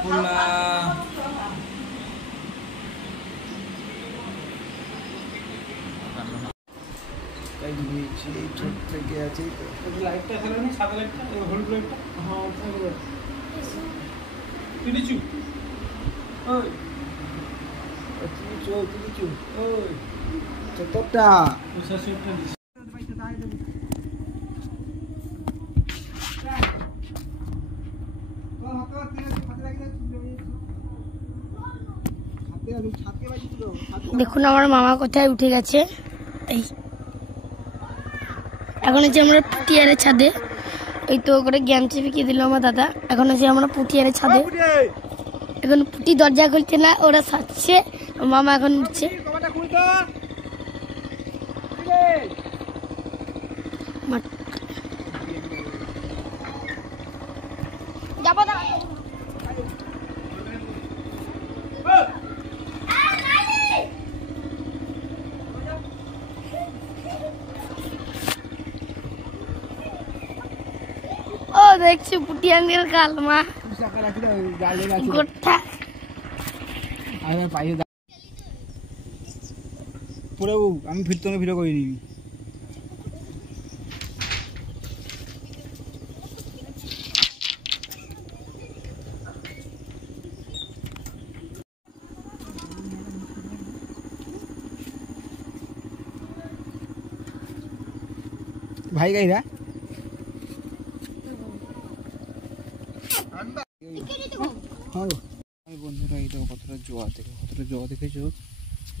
পোলা ছোট থেকে আছে লাইটটা খেলানি সাদা লাইটটা হলুদ লাইটটা হ্যাঁ তিরিচু ওই তিরিচু ওই চতুর্থটা দেখুন আমার মামা কোথায় উঠে গেছে। এই এখন যে আমরা পুটিয়ারের ছাদে, এই তো করে জ্ঞান চেপে দিল আমার দাদা। এখন যে আমরা পুটিয়ারের ছাদে, এখন পুটি দরজা খুলছে না, ওরা সাজছে, মামা এখন উঠছে। ও দেখছি পুটিয়াঙ্গের কালমা গোটা আমি ফিরতে ভিডিও করে নিবি। ভাই গাইরা বন্ধুরা, এই দেখো কতটা জোয়া, দেখো কতটা জোয়া দেখেছো,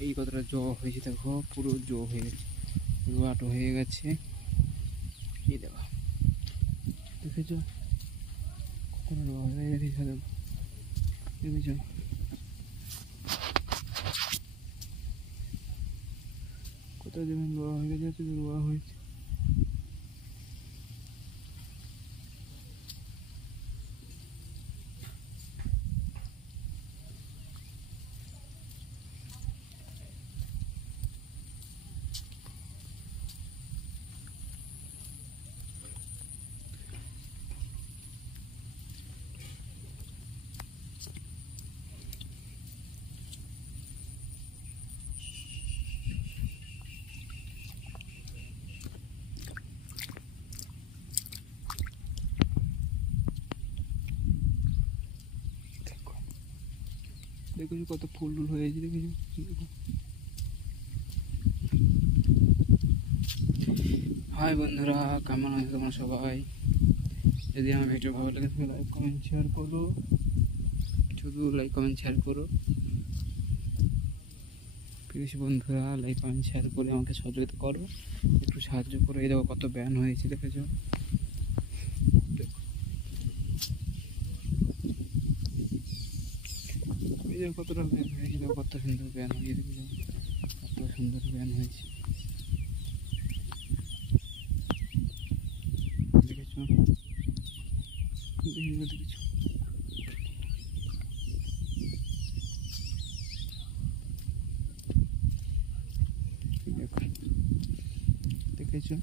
এই কতটা জোয়া হয়েছে, দেখো পুরো জোয়া হয়ে গেছে, পুরো আটো হয়ে গেছে। এই দেখো দেখেছো কতটা জোয়া হয়ে গেছে, দেখো দেখেছো কত যেমন জোয়া হয়ে গেছে, জোয়া হয়েছে। দেখেছো কত ফুল টুল হয়েছে, দেখেছো। হাই বন্ধুরা, কেমন আছে তোমরা সবাই? যদি আমার ভিডিও ভালো লাগে তাহলে লাইক কমেন্ট শেয়ার করো, শুধু লাইক কমেন্ট শেয়ার করো প্লিজ বন্ধুরা, লাইক কমেন্ট শেয়ার করে আমাকে সহযোগিতা করো, একটু সাহায্য করো। এই দেখো কত ব্যান হয়েছে, দেখেছো এই দেখো কতটা ব্যান হয়েছে, দেখো কত সুন্দর ব্যান হয়েছে, কত সুন্দর ব্যান হয়েছে, দেখেছো দেখেছো দেখেছো।